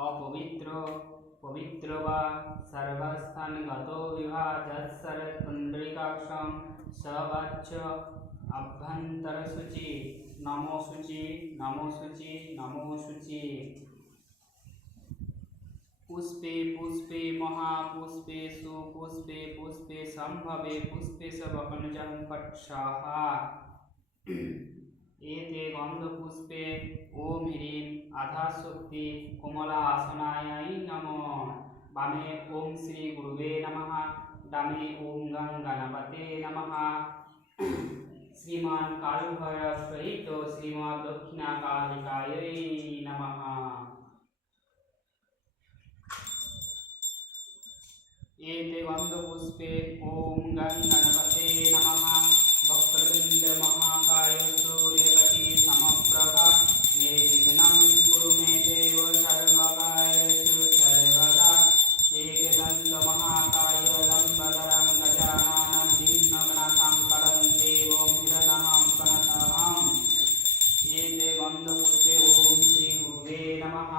अपवित्रो पवित्रो वा सर्वस्थानगतो विभाजत्सरत्पुण्डरीकाक्षं सवाच्य अभ्यन्तरशुचि नमो शुचि नमो शुचि नमो शुचि। पुष्पे पुष्पे महापुष्पे सुपुष्पे पुष्पे संभवे पुष्पे सबकनजं फट् स्वाहा। एते गन्धपुष्पे ओम ह्रीं आधाशक्ति कोमलासनायै नमः। वामे ओम श्री गुरुवे नमः। डामे ओम गं गणपते नमः। श्रीमान कालभैरव सहित श्रीमद् दक्षिणाकालिकायै नमः। एते गन्धपुष्पे ओम गं गणपते नमः। वक्रतुण्ड महाकाय सूर्यकोटि समप्रभा निर्विघ्नं कुरु मे देव सर्वकार्येषु सर्वदा। एकदन्त महाकाय लम्बोदरं गजाननं दीर्घगणशङ्करं देवं हिरण्यं प्रणतोऽहम्। एते गन्धपुष्पे ओम श्री गुरुवे नमः।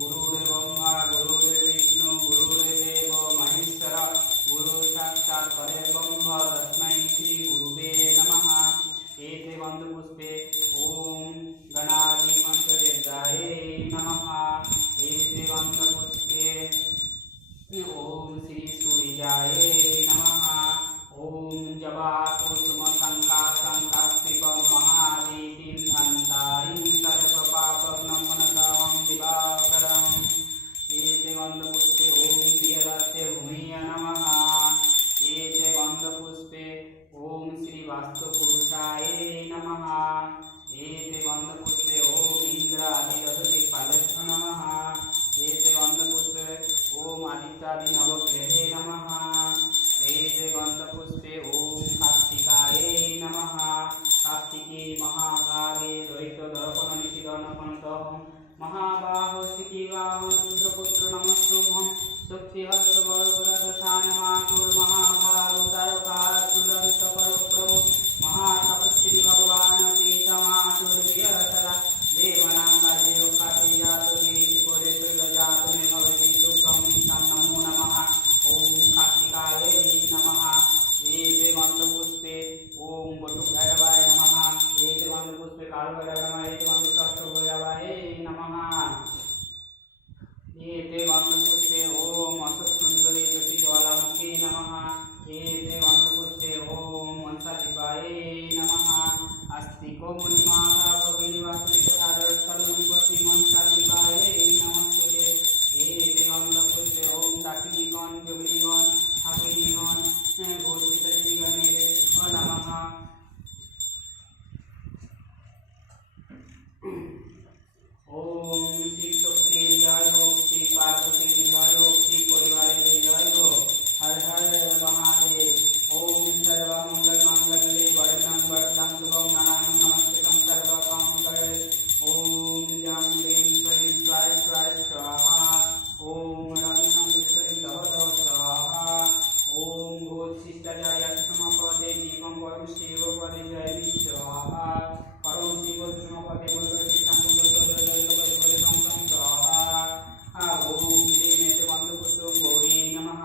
गुरुर्ब्रह्मा गुरुर्विष्णु गुरुर्देवो महेश्वरः गुरुः साक्षात् परब्रह्म तस्मै श्री गुरुवे नमः। एते गन्धपुष्पे ओम गणाधिपतये नमः। एते गन्धपुष्पे ओम श्री सूर्याय नमः। ओम जवाकुसुमशङ्काशं काष्टिकं महादेवीं धन्तारीं सर्वपापघ्नमनतां दिवाकरम्। एते गन्धपुष्पे ओम प्रियदत्ते भूमये नमः। एते गन्धपुष्पे ओम श्री वास्तुपुरुषाय नमः। एते गन्धपुष्पे ओम इन्द्रादिदशदिक्पालेभ्यो नमः। एते गन्धपुष्पे ओम आदित्यादिनवग्रहे नमः। एते गन्धपुष्पे ओम कार्तिकाय नमः। कार्तिके महाभागे द्वैतदर्पणनिषिद्धनपन्तः महाबाहो शिखिबाहो रुद्रपुत्र नमस्तुभ्यं। शक्तिहस्तबलप्रदशानमातुर्महाभागो तारकासुरन्तपरप्रभो महातपस्वी भगवान् पीतमातुर्यसदा देवानां कार्ययोगाते जातो गिरिशिखरेश्वरजातो मे भवति शुभं तं नमो नमः। ओम कार्तिकाय नमः। एते गन्धपुष्पे ओम वटुभैरवाय नमः। एते गन्धपुष्पे कालभैरवाय नमः। एते गन्धपुष्पे नमः। एते गन्धपुष्पे ओम अशोकसुन्दरी ज्योतिज्वालामुखे नमः। एते गन्धपुष्पे ओम मनसादेवाय नमः। आस्तिको मुनिमाता भगिनी वासुदेवसारस्थलमुनिपति मनसादेवाय नमस्ते। एते गन्धपुष्पे ओम ताकिनीगण योगिनीगण हाकिनीगण घोषितगणेभ्यो नमः। ओम श्री शक्ति जय हो श्री पार्वती जय हो श्री परिवार जय हो हर हर महादेव। ओम सर्वमंगल मांगल्ये वरदं वरदं शुभं नारायणं नमस्कृतं सर्वकामकरे। ओम जं ह्रीं श्रीं स्वाय स्वाय स्वाहा। ओम रं नं श्रीं दवदव स्वाहा। ओम भूतशिष्टाचार्य सुषमपदे दीपं परं शिवपदे जय स्वाहा। परं शिवोत्तमपदे गुरुचित्तं ओम ह्रीं गन्धपुष्पं गौरी नमः।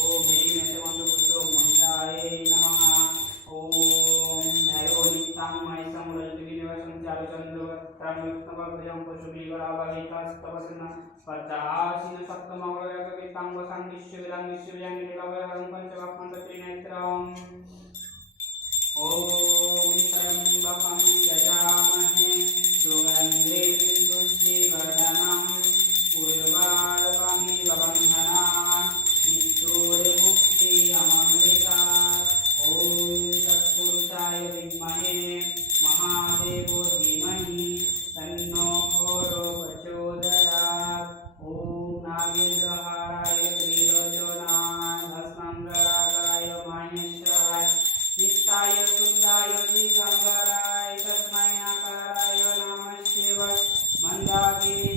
ओम ह्रीं गन्धपुष्पं मन्त्राय नमः। ओम ध्यायो नित्यां महेशं रजतगिरिनिवासं चारुचन्द्रवक्त्रं पशुभिगरावहितास्तवसन् पचासीन सप्तमवयवगीतां वसां विश्वविदां पञ्चवक्त्रत्रिनेत्रम्। ओम त्र्यम्बकं यजामहे सुगन्धिं पुष्टिवर्धनम् उर्वारुकमिव बन्धनान् मृत्योर्मुक्तिममृतात्। ओम तत्पुरुषाय विद्महे महादेवो धीमहि तन्नो घोरो प्रचोदयात्। ओम नागेन्द्रहाराय त्रिलोचनाय भस्माङ्गरागाय माहेश्वराय नित्याय शुद्धाय दिगम्बराय तस्मै नकाराय नमः शिवाय। मंदाकिनी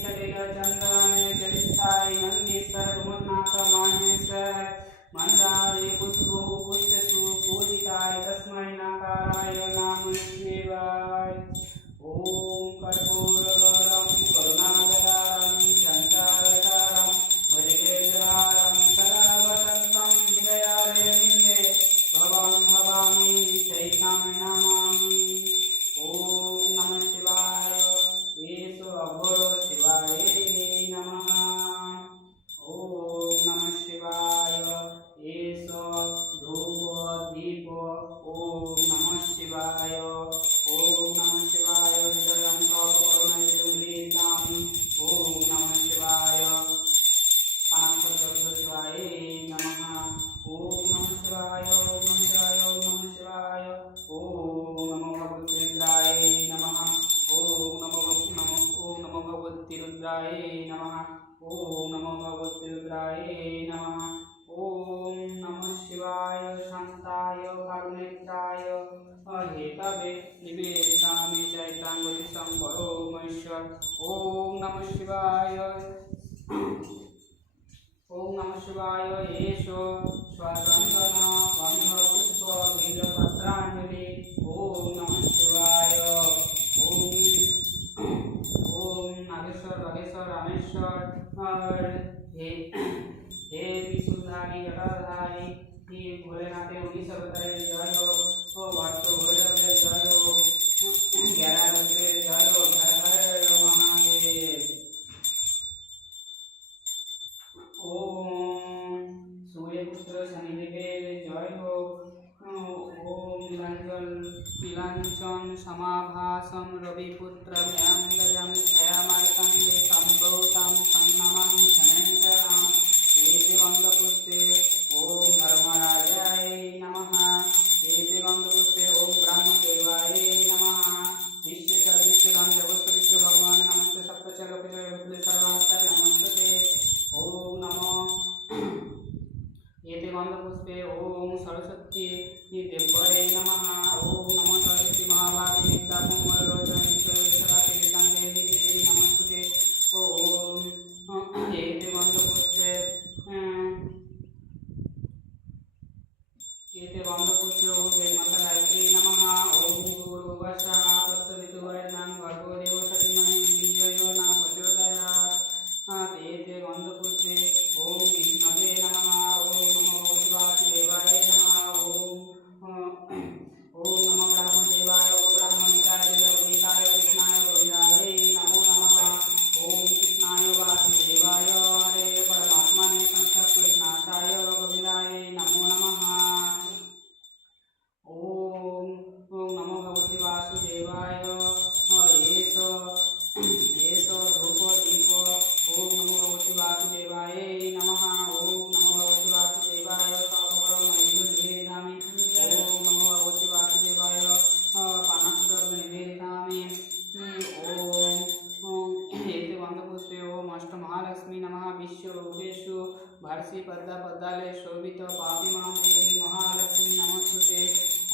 भगवती रुद्राय नमः। ओम नमो भगवती रुद्राय नमः। ओम नमः शिवाय शांताय कारुणिकाय हेतवे निवेदितामि चैत्रांगति संपरो महेश्वर। ओम नमः शिवाय। ओम नमः शिवाय। येषो स्वचंदन गंध पुष्प बीजपत्रांजलि। ओम नमः शिवाय। ओम नागेश्वर बागेश्वर रामेश्वर हे विशुद्धारी जटाधारी भोलेनाथे उन्नीस अवतारे जय हो। ओ भट्ट भैरवे जय हो। 11 रुद्रे जय हो। हर हर महादेव। ओम सूर्यपुत्र शनिदेवे जय हो। ओम नीलांचन समाभासम रविपुत्रम यामिरजम छयामार्कंडे संभूतं सन्नमामि धनंजयं। एते गंधपुष्पे ओम धर्मराजाय नमः। एते गंधपुष्पे ओम ब्रह्मदेवाय नमः। विश्वेश्वरं जगत्सवित्र भगवान नमस्ते सप्तचलोकजय भूतले सर्वांस्ताय नमस्ते। ओम नमो एते गंधपुष्पे ओम सरस्वती देवये नमः। ओम नमो सरस्वती महाभागे विद्याकुमारोचनिश्चरादेवी नमस्ते। ओम एते गंधपुष्पे ओम जय माता गायत्री नमः। ओम गुरुवशः तत्सवितुर्वरेण्यं भर्गो देवस्य धीमहि धियो यो न प्रचोदयात्। एते गंधपुष्पे ओम विष्णवे नमः। ओम नमो भगवते वासुदेवाय नमः। ओम नमो ब्रह्मदेवाय ब्रह्मनिकाय जगदीशाय कृष्णाय गोविंदाय नमो नमः। ओम कृष्णाय वासुदेवाय हरे परमात्मने कृष्णाय गोविंदाय नमो नमः। ओम नमो भगवते वासुदेवाय येषो धूप दीप। ओम नमो भगवते वासुदेवाय नमः। ओम नमो भगवते वासुदेवाय सर्वकर्म निवेदयामि। ओम नमो भगवते वासुदेवाय पानकद्रव्य निवेदयामि। ओम एते गंधपुष्पे ओम अष्टमहालक्ष्मी नमः। विश्वरूपेषु भर्षि पद्मा पद्मालय शोभित पापिमां देवी महालक्ष्मी नमस्ते।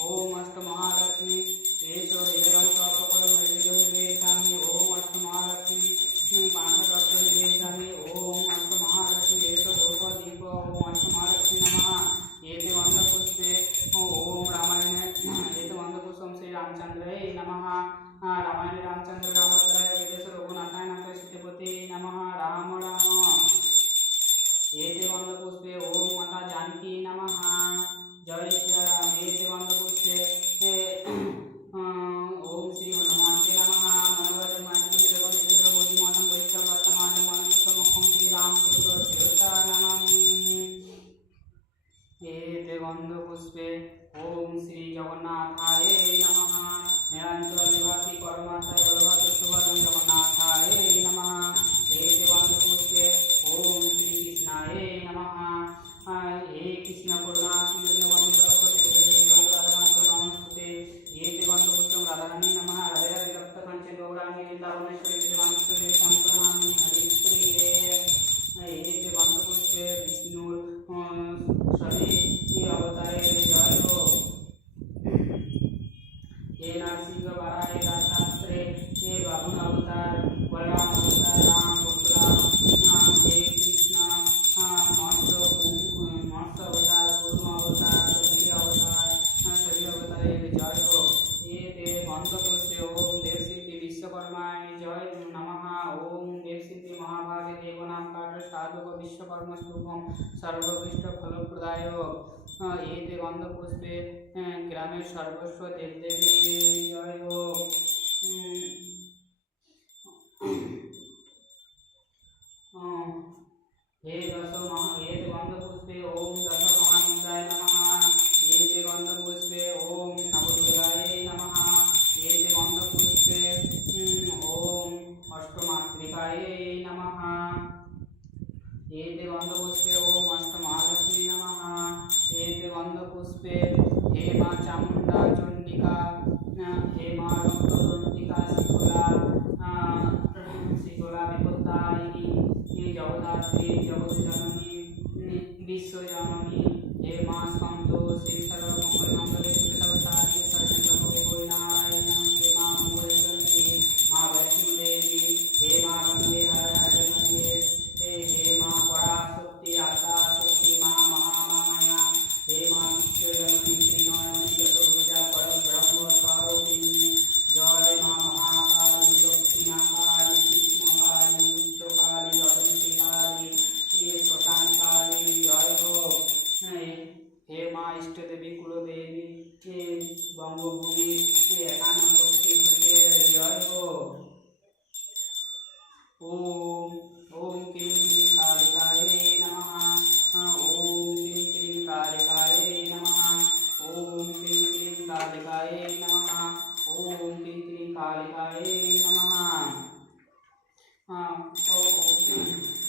ओम अष्टमहालक्ष्मी येषो हृदयं सर्वकर्म निवेदयामि। ओम अष्टमहालक्ष्मी पानकद्रव्य निवेदयामि। ओम अष्टमहालक्ष्मी येषो धूप दीप। ओम अष्टमहालक्ष्मी नमः। एते गंधपुष्पे ओम रामायण एते गंधपुष्पं श्री रामचंद्राय नमः। रामायण रामचंद्र रामभद्राय वेदेश्वर रघुनाथाय नाथ सीतापते नमः। राम राम। एते गंधपुष्पे ओम माता जानकी नमः। जय श्री राम। एते गंधपुष्पे ओम श्री हनुमते नमः। मनोहर मातृदेव बुद्धिमतं वैष्णव वर्तमानं मनोमुखं श्री राम दूत शिरसा नमामि। एते गंधपुष्पे ओम श्री जगन्नाथाय नमः। नीलांचल निवासी परमार्थाय बलभद्र सुभद्र जगन्नाथाय नमः। एते गंधपुष्पे ओम श्री कृष्णाय नमः। हे कृष्ण करुणा सिंधु नमस्ते। एते गंधपुष्पं राधारानी नमः। राधे राधे रक्त कंचन गौरांगी वृंदावनेश्वरी देवांश्वरी संप्रणामि हरिप्रिये। एते गंधपुष्पे विष्णुर सभी अवतारे जय हो। हे नरसिंह वराह शास्त्रे हे बाबुन अवतार बलराम अवतार राम गोकुला हे कृष्ण मत्स्य अवतार कुर्म अवतार सभी अवतारे जय हो। एते गंधपुष्पे ओम देवसिद्धि विश्वकर्माय जय नमः। ओम देवसिद्धि महाभागे देवनाम काट साधक विश्वकर्म स्तूपम सर्वविष्ट फलप्रदाय। एते गंधपुष्पे ग्रामेर सर्वस्व देवदेवी जय हो। एते गंधपुष्पे ओम दश महाविद्याय नमः। एते गंधपुष्पे ओम नवदुर्गाय नमः। एते गंधपुष्पे ओम अष्टमातृकाय नमः। एते गंधपुष्पे ओम अष्टमहालक्ष्मी नमः। एते गंधपुष्पे हे मां चामुंडा चंडिका हे मां रक्तदंतिका शीतला शीतला जगदारिणी हे जगदात्री जगज्जननी विश्वजननी हे मां स्कंदो श्री सर्वमंगल मंगले शिवसारी सर्वज्ञ गौरी नारायण हे मां मंगलेश्वरी मां वैष्णोदेवी हे मां गंगे हर हर गंगे हे मां पराशक्ति आशा शक्ति मां महामाया हे मां विश्वजननी त्रिनयनी चतुर्भुजा परम ब्रह्म स्वरूपिणी जय मां महाकाली दक्षिणाकाली कृष्णकाली विश्वकाली अदंतिकाली ये श्मशानकाली जय हो हे मां इष्ट देवी कुलदेवी हे बंगभूमि हे आनंद शक्ति जय हो। ओम ओम क्लीं क्लीं कालिकाये नमः ओम क्लीं क्लीं कालिकाये नमः ओम क्लीं क्लीं कालिकाये नमः ओम क्लीं क्लीं कालिकाये नमः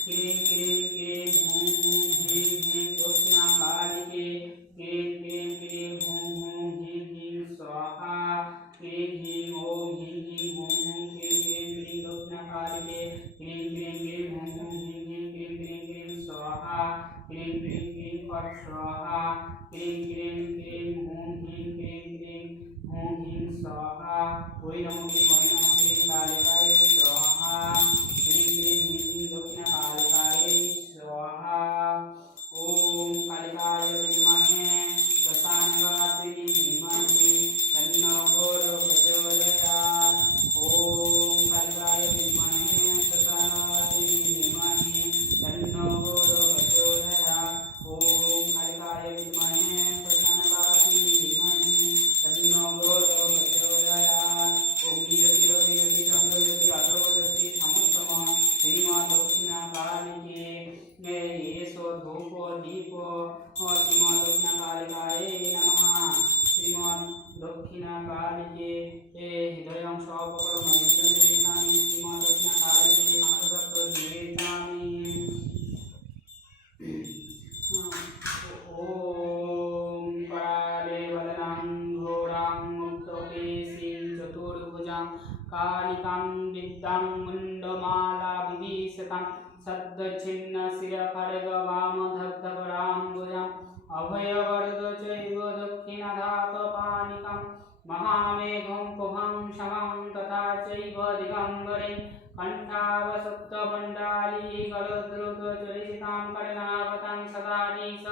क्लीं क्लीं क्लीं हूं हूं ह्रीं ह्रीं दक्षिणाकालिके क्लीं क्लीं क्लीं हूं हूं ह्रीं ह्रीं स्वाहा क्लीं ह्रीं ओम ह्रीं ह्रीं हूं हूं क्लीं क्लीं क्लीं दक्षिणाकालिके क्लीं क्लीं क्लीं हूं हूं ह्रीं ह्रीं क्लीं क्लीं क्लीं स्वाहा क्लीं क्लीं क्लीं फट् स्वाहा क्लीं क्लीं क्लीं हूं ह्रीं क्लीं क्लीं हूं ह्रीं स्वाहा ओम नमो क्लीं कालिकाय स्वाहा क्लीं क्लीं ह्रीं दक्षिणाकालिकाय स्वाहा। ओम कालिकाय विद्महे श्मशानवासिनी धीमहि तन्नो भोरो प्रचोदयात् ओम कालिकाय विद्महे श्मशानवासिनी धीमहि तन्नो भोरो प्रचोदयात् ओम कालिकाय विद्महे श्मशानवासिनी धीमहि तन्नो भोरो प्रचोदयात् ओम नीरति रविरति चंद्रज्योति अथर्वज्योति समुत्तम श्रीमा दक्षिणाकालिके येषो धूप दीप श्रीमा दक्षिणाकालिकाये नमः श्रीमा दक्षिणाकालिके हृदयं स्वपकर्मनिर्जनानि श्रीमा दक्षिणाकालिके मातसत्व निवेदयामि। ओम कराले वदनं घोरां मुक्तकेशीं चतुर्भुजां कालिकां विद्यां मुण्डमाला विभीषकां सद्दच्छिन्न शिरखड्ग वामधब्धकराम्बुजाम् अभयवरद चैव दक्षिणधातपानिकां महामेघं कुभं शमं तथा चैव दिगम्बरे कण्ठावसुप्तमण्डाली गलद्रुतचरितां कर्णावतां सदा नीश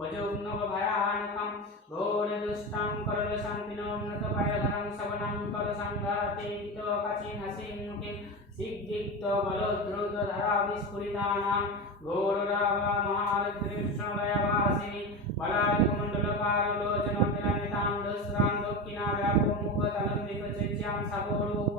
वजोग्नभयानकं घोरदुष्टं करलशान्तिनोन्नतपायधरं शवनं करसङ्घाते हितोकचिन्हसिंमुखिं सिग्दिक्तबलोद्धृतधरा विस्फुरितानां घोररावा महारथकृष्णदयवासिनी बलादिकमण्डलकारलोचनोतिरन्वितां दस्रां दक्षिणाव्यापमुखतलम्बितचेच्यां सगोरूप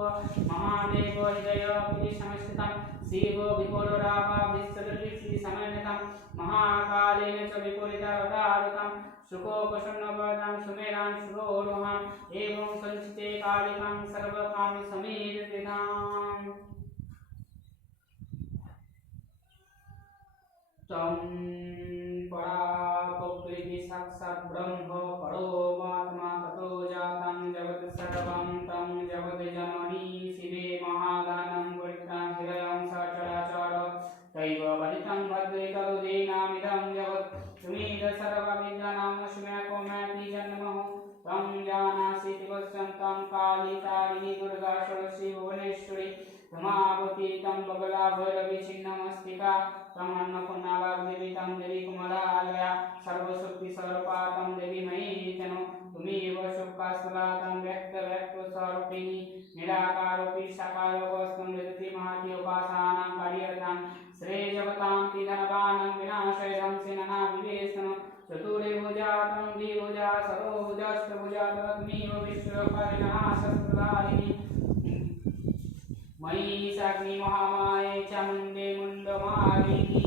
महादेव हृदयगिरिसंस्थितं शिवो विपुलरावा विश्वदृष्टिसमन्वितं महाकालेन च विपुलितरथारुतं शुकोपशन्नवरदां सुमेरां शुभोरुहाम् एवं संस्थिते कालिकां सर्वकामसमीरिताम् तं पराप्रकृति साक्षात् ब्रह्म परमात्मा ततो जातं जगत् सर्वं तं जगज्जननी शिवे महादानं वरिष्ठां हृदयं सचराचर तैव वदितं भद्रे तदुदीनामिदं जगत् सुमेध सर्वविद्यानामस्म्याकोम्यापि जन्मः तं जानासि दिवसन्तं काली तारिणी दुर्गा सरस्वती भुवनेश्वरी धमावती तं बगला भैरवी छिन्नमस्तिका तं अन्नपूर्णा वाग्देवी तं देवी कुमलालया सर्वशक्ति सर्वपा तं देवी मयि तनु तुमेव शुक्कास्वला तं व्यक्तस्वरूपिणी निराकारोऽपि साकारोऽस्तं विदति महति उपासनां कार्यरतां श्रेयजगतां धनवानं विनाशयं सेनना विवेशनं चतुर्भुजा तं द्विभुजा सर्वभुजाष्टभुजा तत्मीव विश्वकर्णा शस्त्रधारिणी महिषाग्नि महामाये चामुण्डे मुण्डमालिनी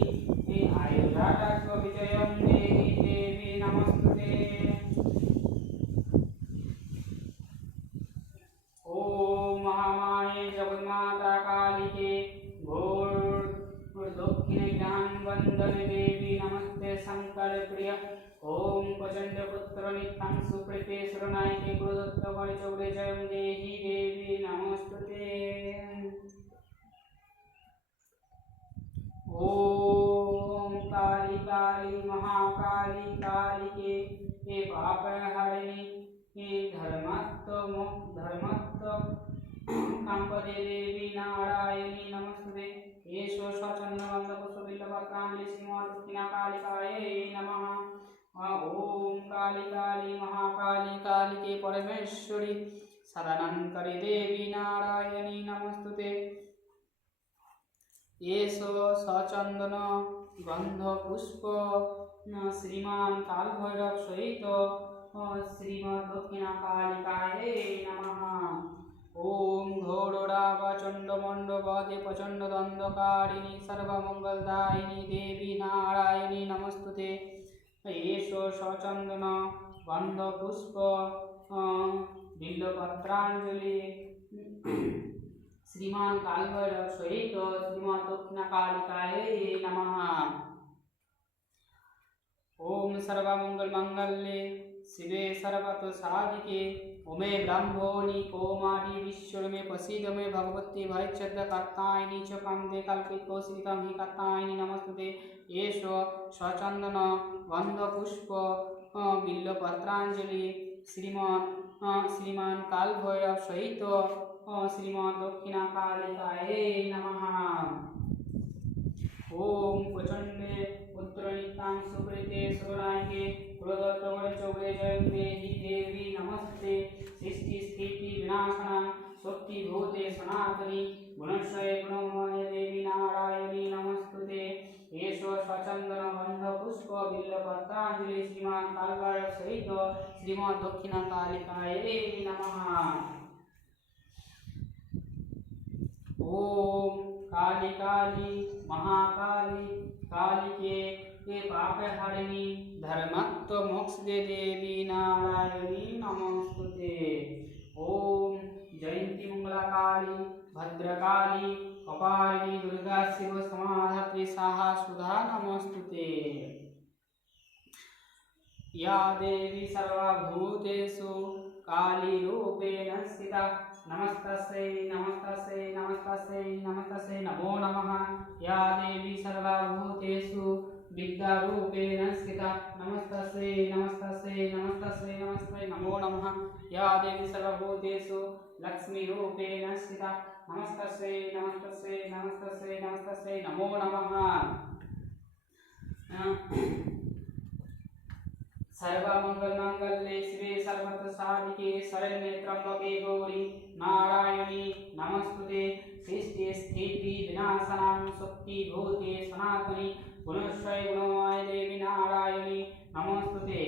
हे आयुधाटस्वविजयं देवी देवी नमस्ते। ओम महामाये जगन्माता कालिके घोर दक्षिण ज्ञान वंदन देवी नमस्ते शंकर प्रिय ओम प्रचंड पुत्र नित्यं सुप्रीते शरणायते गुरुदत्त परिचौरे जयं देहि देवी नमस्ते। ओम काली काली महाकाली कालिके हे पाप हरिणी हे धर्मत्व कांपदे देवी नारायणी नमस्ते येषो स्वचंद्रवंदपुष्पबिल्वपत्रांजलि श्रीमद्दक्षिणा कालिकायै नमः। ओम काली काली महाकाली कालिके परमेश्वरी शरणंकरी देवी नारायणी नमस्तुते येषो सचंदन गंध पुष्प श्रीमान काल भैरव सहित श्रीमद्दक्षिणा कालिकायै नमः। ओम घोरोराग चंडमंडोपदे प्रचंड दंडकारिणी सर्वमंगलदायिनी देवी नारायणी नमस्तुते येषो सचंदन गंध पुष्प बिल्वपत्रांजलि श्रीमान कालभैरव सहित श्रीमद्दक्षिणा कालिकायै नमः। ओम सर्वमंगलमांगल्ये शिवे सर्वतो साधिके ओमे ब्रह्मणि कौमारी विश्व में प्रसिद्ध में भगवती भैच्छेदकर्तायिनी च कामदे कल्पितोषितं हि कर्तायिनी नमस्तुते येषो स्वचंदन गंधपुष्प बिल्वपत्रांजलि श्रीमान कालभैरव सहित श्रीमद्दक्षिणा कालिकायै नमः। ओम प्रचंडे उत्तरनितां सुकृते सुरायके क्रोधोत्तमरे चौरे जयन्ते हि देवी नमस्ते सृष्टि स्थिति विनाशना शक्तिभूते सनातनी गुणश्रये गुणमय देवी नारायणी नमस्तुते येषो स्वचंदन गंधपुष्प बिल्वपत्रांजलि श्रीमान कालभैरव सहित श्रीमद्दक्षिणा कालिकायै नमः। ओम काली काली महाकाली कालिके हे पाप हरिणी धर्मत्व मोक्षदे देवी नारायणी नमस्तुते। ओम जयंती मंगला काली भद्रकाली कपालिनी दुर्गा शिव समाधात्री साहा सुधा नमस्तुते। या देवी सर्वभूतेषु काली रूपेण स्थिता नमस्तस्यै नमस्तस्यै नमस्तस्यै नमस्तस्यै नमो नमः। या देवी सर्वभूतेषु विद्यारूपेण स्थिता नमस्तस्यै नमस्तस्यै नमस्तस्यै नमस्तस्यै नमो नमः। या देवी सर्वभूतेषु लक्ष्मीरूपेण स्थिता नमस्तस्यै नमस्तस्यै नमस्तस्यै नमस्तस्यै नमो नमः। सर्वमंगलमांगल्ये शिवे सर्वतसाधिके शरण्ये त्र्यंबके गौरी नारायणी नमस्तुते सृष्टि स्थिति विनाशनां शक्तिभूते सनातनी गुणश्रये गुणमय देवी नारायणी नमस्तुते।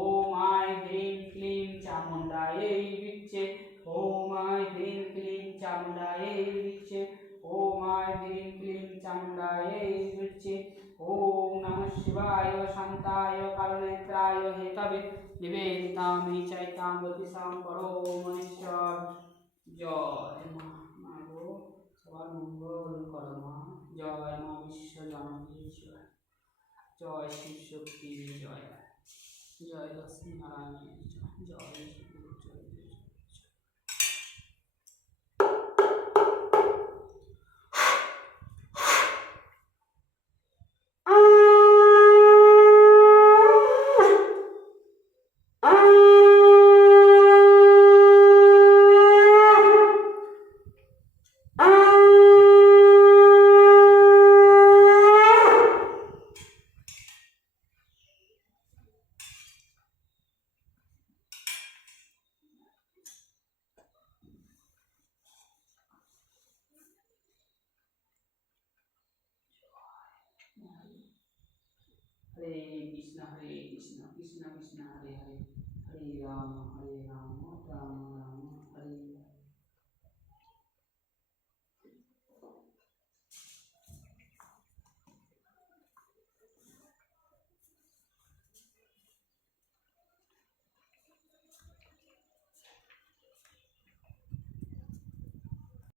ओम ऐं ह्रीं क्लीं चामुण्डायै विच्चे ओम ऐं ह्रीं क्लीं चामुण्डायै विच्चे ओम ऐं ह्रीं क्लीं चामुण्डायै विच्चे ओम नमः शिवाय शांताय कालनेत्राय हेतवे निवेदितामि चैतामृतिसां परो महेश्वर। जय माँ गो सবার मंगल करमा जय माँ विश्व जनकेश्वर जय शिव शक्ति जय जय लक्ष्मी नारायण जय शिव जय हरे कृष्ण कृष्ण कृष्ण हरे हरे हरे राम राम राम